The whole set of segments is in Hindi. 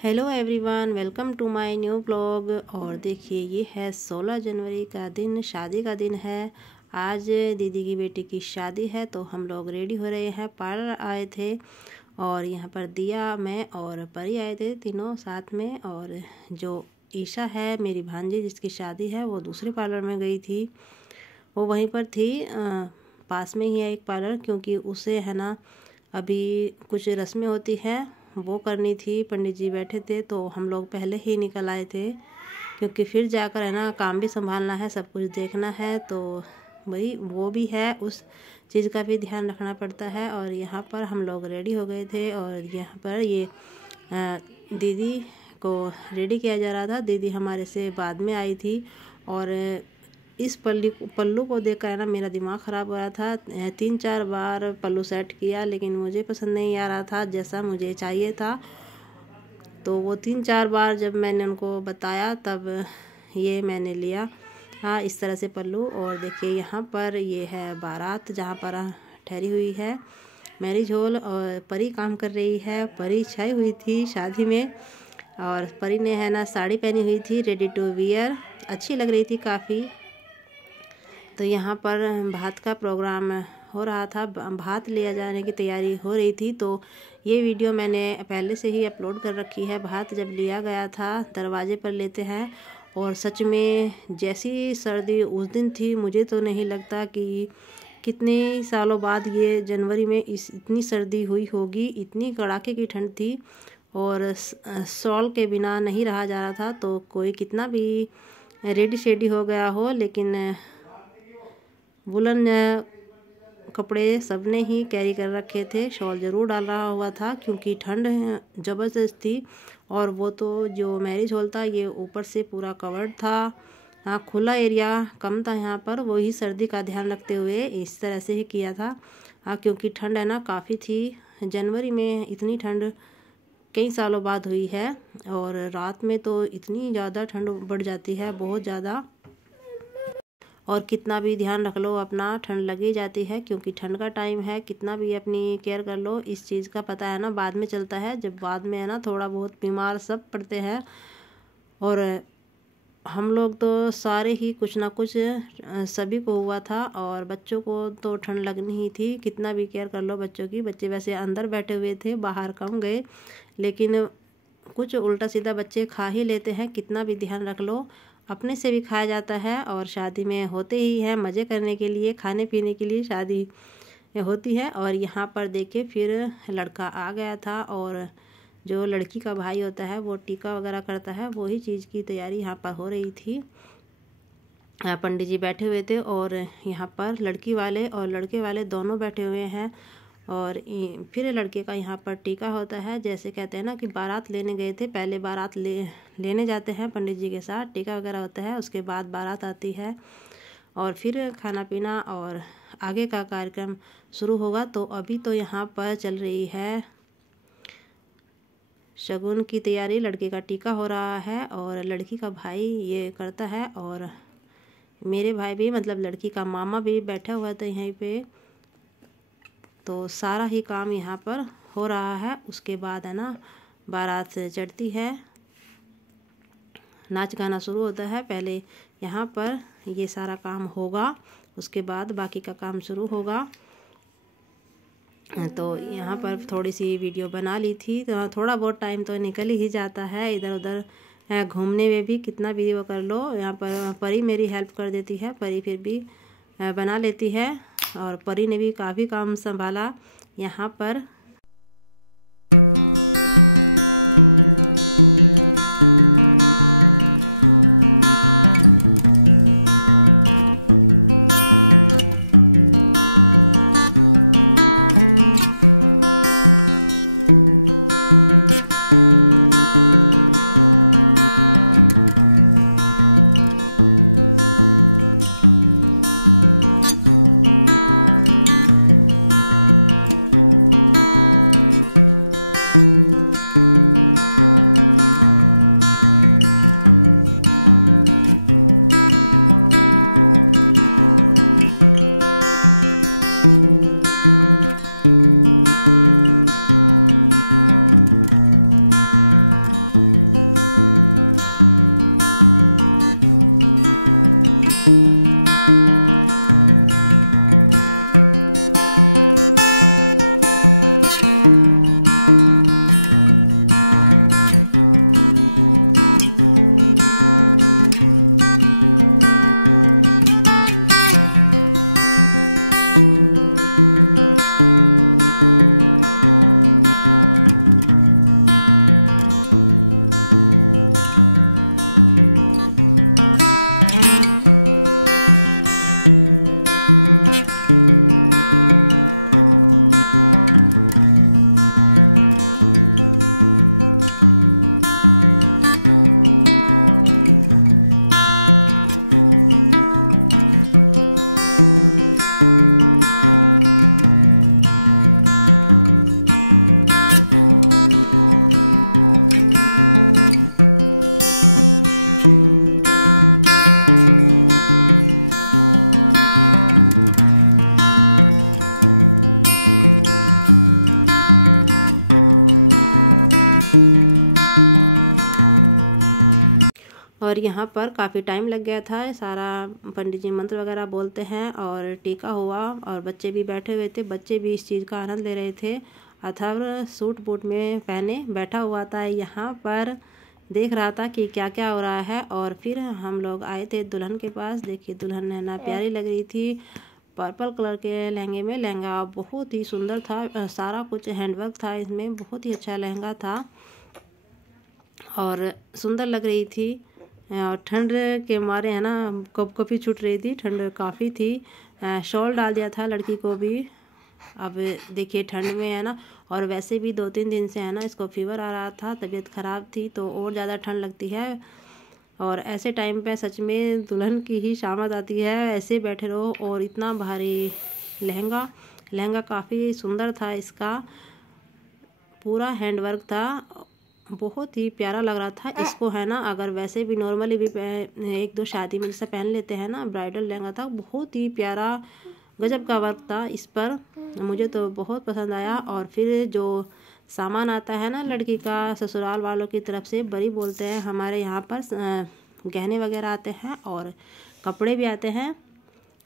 Hello everyone, welcome to my new blog. और देखिए, ये है 16 जनवरी का दिन, शादी का दिन है। आज दीदी की बेटी की शादी है तो हम लोग रेडी हो रहे हैं। पार्लर आए थे और यहाँ पर दिया, मैं और परी आए थे, तीनों साथ में। और जो ईशा है मेरी भांजी जिसकी शादी है, वो दूसरे पार्लर में गई थी। वो वहीं पर थी, पास में ही है एक पार्लर, क्योंकि उसे है ना अभी कुछ रस्में होती है वो करनी थी। पंडित जी बैठे थे तो हम लोग पहले ही निकल आए थे, क्योंकि फिर जाकर है ना काम भी संभालना है, सब कुछ देखना है। तो वही वो भी है, उस चीज़ का भी ध्यान रखना पड़ता है। और यहाँ पर हम लोग रेडी हो गए थे और यहाँ पर ये दीदी को रेडी किया जा रहा था। दीदी हमारे से बाद में आई थी और इस पल्लू को देखकर ना मेरा दिमाग ख़राब हो रहा था। 3-4 बार पल्लू सेट किया लेकिन मुझे पसंद नहीं आ रहा था जैसा मुझे चाहिए था। तो वो 3-4 बार जब मैंने उनको बताया तब ये मैंने लिया। हाँ, इस तरह से पल्लू। और देखिए यहाँ पर ये है बारात जहाँ पर ठहरी हुई है मैरिज हॉल, और परी काम कर रही है। परी छाई हुई थी शादी में और परी ने है ना साड़ी पहनी हुई थी, रेडी टू वियर, अच्छी लग रही थी काफ़ी। तो यहाँ पर भात का प्रोग्राम हो रहा था, भात लिया जाने की तैयारी हो रही थी। तो ये वीडियो मैंने पहले से ही अपलोड कर रखी है। भात जब लिया गया था दरवाजे पर लेते हैं, और सच में जैसी सर्दी उस दिन थी, मुझे तो नहीं लगता कि कितने सालों बाद ये जनवरी में इतनी सर्दी हुई होगी। इतनी कड़ाके की ठंड थी और शॉल के बिना नहीं रहा जा रहा था। तो कोई कितना भी रेडी शेडी हो गया हो, लेकिन वुलन कपड़े सबने ही कैरी कर रखे थे। शॉल ज़रूर डाल रहा हुआ था क्योंकि ठंड ज़बरदस्त थी। और वो तो जो मैरिज हॉल था ये ऊपर से पूरा कवर्ड था, हाँ, खुला एरिया कम था यहाँ पर। वही सर्दी का ध्यान रखते हुए इस तरह से ही किया था। हाँ, क्योंकि ठंड है ना काफ़ी थी। जनवरी में इतनी ठंड कई सालों बाद हुई है, और रात में तो इतनी ज़्यादा ठंड बढ़ जाती है, बहुत ज़्यादा। और कितना भी ध्यान रख लो अपना, ठंड लगी जाती है, क्योंकि ठंड का टाइम है। कितना भी अपनी केयर कर लो, इस चीज़ का पता है ना बाद में चलता है, जब बाद में है ना थोड़ा बहुत बीमार सब पड़ते हैं। और हम लोग तो सारे ही कुछ ना कुछ सभी को हुआ था, और बच्चों को तो ठंड लगनी ही थी। कितना भी केयर कर लो बच्चों की। बच्चे वैसे अंदर बैठे हुए थे, बाहर कम गए, लेकिन कुछ उल्टा सीधा बच्चे खा ही लेते हैं। कितना भी ध्यान रख लो, अपने से भी खाया जाता है। और शादी में होते ही है, मज़े करने के लिए, खाने पीने के लिए शादी होती है। और यहाँ पर देखिए फिर लड़का आ गया था, और जो लड़की का भाई होता है वो टीका वगैरह करता है, वही चीज़ की तैयारी यहाँ पर हो रही थी। पंडित जी बैठे हुए थे और यहाँ पर लड़की वाले और लड़के वाले दोनों बैठे हुए हैं। और फिर लड़के का यहाँ पर टीका होता है। जैसे कहते हैं ना कि बारात लेने गए थे, पहले बारात लेने जाते हैं पंडित जी के साथ, टीका वगैरह होता है, उसके बाद बारात आती है और फिर खाना पीना और आगे का कार्यक्रम शुरू होगा। तो अभी तो यहाँ पर चल रही है शगुन की तैयारी, लड़के का टीका हो रहा है और लड़की का भाई ये करता है, और मेरे भाई भी, मतलब लड़की का मामा भी बैठा हुआ था यहीं पे। तो सारा ही काम यहाँ पर हो रहा है। उसके बाद है ना बारात चढ़ती है, नाच गाना शुरू होता है। पहले यहाँ पर ये सारा काम होगा, उसके बाद बाकी का काम शुरू होगा। तो यहाँ पर थोड़ी सी वीडियो बना ली थी, तो थोड़ा बहुत टाइम तो निकल ही जाता है इधर उधर घूमने में भी। कितना वीडियो कर लो, यहाँ पर परी मेरी हेल्प कर देती है, परी फिर भी बना लेती है। और परी ने भी काफ़ी काम संभाला यहाँ पर। और यहाँ पर काफ़ी टाइम लग गया था। सारा पंडित जी मंत्र वगैरह बोलते हैं और टीका हुआ और बच्चे भी बैठे हुए थे। बच्चे भी इस चीज़ का आनंद ले रहे थे। अथर्व सूट बूट में पहने बैठा हुआ था, यहाँ पर देख रहा था कि क्या क्या हो रहा है। और फिर हम लोग आए थे दुल्हन के पास। देखिए दुल्हन है ना प्यारी लग रही थी, पर्पल कलर के लहंगे में। लहंगा बहुत ही सुंदर था, सारा कुछ हैंडवर्क था इसमें, बहुत ही अच्छा लहंगा था और सुंदर लग रही थी। और ठंड के मारे है ना कप कपी छूट रही थी, ठंड काफ़ी थी। शॉल डाल दिया था लड़की को भी। अब देखिए ठंड में है ना, और वैसे भी 2-3 दिन से है ना इसको फीवर आ रहा था, तबीयत ख़राब थी, तो और ज़्यादा ठंड लगती है। और ऐसे टाइम पे सच में दुल्हन की ही शामत आती है। ऐसे बैठे रहो। और इतना भारी लहंगा काफ़ी सुंदर था, इसका पूरा हैंडवर्क था, बहुत ही प्यारा लग रहा था। इसको है ना अगर वैसे भी नॉर्मली भी 1-2 शादी में जैसा पहन लेते हैं ना, ब्राइडल लहंगा था, बहुत ही प्यारा गजब का वर्क था इस पर, मुझे तो बहुत पसंद आया। और फिर जो सामान आता है ना लड़की का ससुराल वालों की तरफ से, बरी बोलते हैं हमारे यहाँ पर, गहने वगैरह आते हैं और कपड़े भी आते हैं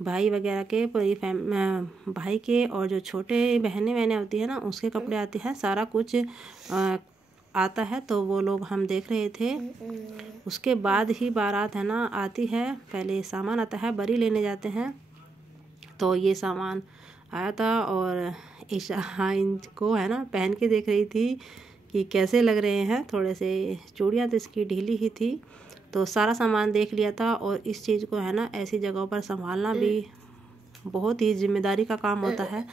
भाई वगैरह के, भाई के, और जो छोटे बहनें होती है ना उसके कपड़े आते हैं, सारा कुछ आता है। तो वो लोग हम देख रहे थे। उसके बाद ही बारात है ना आती है, पहले सामान आता है, बरी लेने जाते हैं। तो ये सामान आया था और ईशा इनको है ना पहन के देख रही थी कि कैसे लग रहे हैं। थोड़े से चूड़ियाँ तो इसकी ढीली ही थी। तो सारा सामान देख लिया था। और इस चीज़ को है ना ऐसी जगहों पर संभालना भी बहुत ही जिम्मेदारी का काम होता है।